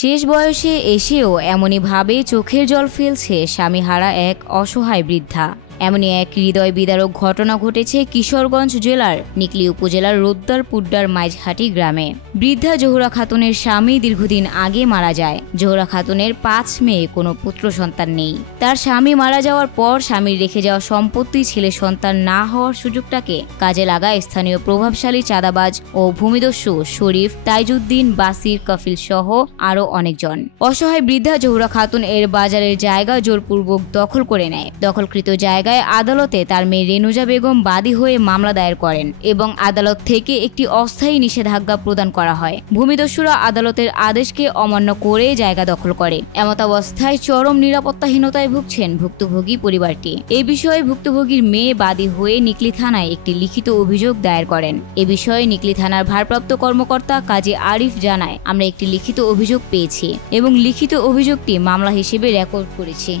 শেষ বয়সে এসেও এমনইভাবে চোখের জল ফেলছে স্বামীহারা এক অসহায় বৃদ্ধা। এমনই এক হৃদয় বিদারক ঘটনা ঘটেছে কিশোরগঞ্জ জেলার নিকলী উপজেলার রোদ্দার পুড্ডার মাইজহাটি গ্রামে। বৃদ্ধা জোহরা খাতুনের স্বামী দীর্ঘদিন আগে মারা যায়। জোহরা খাতুনের 5 মেয়ে, কোনো পুত্র সন্তান নেই। তার স্বামী মারা যাওয়ার পর স্বামীর রেখে যাওয়া সম্পত্তি ছেলে সন্তান না হওয়ার সুযোগটাকে কাজে লাগায় স্থানীয় প্রভাবশালী চাঁদাবাজ ও ভূমিদস্যু শরীফ, তাইজউদ্দিন, বাসির, কফিল সহ আরও অনেকজন। অসহায় বৃদ্ধা জোহরা খাতুন এর বাজারের জায়গা জোরপূর্বক দখল করে নেয়। দখলকৃত জায়গায় আদালতে তার মেয়ে রেনুজা বেগম বাদী হয়ে মামলা দায়ের করেন এবং আদালত থেকে একটি অস্থায়ী নিষেধাজ্ঞা প্রদান করা হয়। ভূমিদস্যুরা আদালতের আদেশকে অমান্য করে জায়গা দখল করে। এমতাবস্থায় চরম নিরাপত্তাহীনতায় ভুগছেন ভুক্তভোগী পরিবারটি। এ বিষয়ে ভুক্তভোগীর মেয়ে বাদী হয়ে নিকলী থানায় একটি লিখিত অভিযোগ দায়ের করেন। এ বিষয়ে নিকলী থানার ভারপ্রাপ্ত কর্মকর্তা কাজী আরিফ জানায়, আমরা একটি লিখিত অভিযোগ পেয়েছি এবং লিখিত অভিযোগটি মামলা হিসেবে রেকর্ড করেছি।